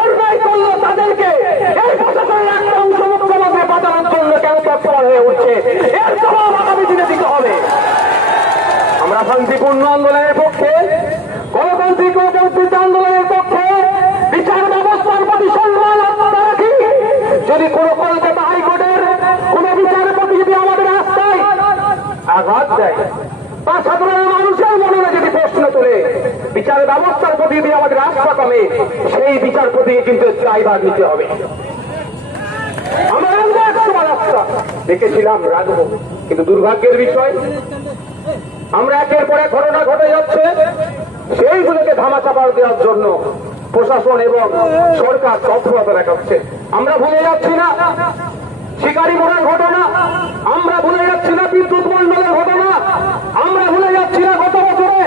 অন্যায় করলো তাদেরকে এই প্রশাসনের একটা অংশ মুখ্যমন্ত্রী বাঁচানোর জন্য কেন তৎপর হয়ে উঠছে, এর জবাব আগামী দিনে দিতে হবে। আমরা শান্তিপূর্ণ আন্দোলনের পক্ষে, গণতান্ত্রিক ও বঞ্চিত আন্দোলনের পক্ষে, বিচার ব্যবস্থার প্রতি সম্মান রাখি। যদি কোন কলকাতা হাইকোর্টের কোন বিচারপতি যদি আমাদের রাস্তায় আঘাত দেয় বা সাধারণ মানুষের মনে যদি প্রশ্ন তোলে, বিচার ব্যবস্থার প্রতি যদি আমাদের আস্থা কমে, সেই বিচারপতি কিন্তু দায়ভার নিতে হবে। আমরা রাস্তা দেখেছিলাম রাখবো, কিন্তু দুর্ভাগ্যের বিষয় আমরা একের পর এক ঘটনা ঘটে যাচ্ছে, সেইগুলোকে ধামাচাপা দেওয়ার জন্য প্রশাসন এবং সরকার তৎপরতা দেখাচ্ছে। আমরা ভুলে যাচ্ছি না শিকারী মোড়ার ঘটনা, আমরা ভুলে যাচ্ছি না বিদ্যুৎ মন্ডলের ঘটনা, আমরা ভুলে যাচ্ছি না গত বছরে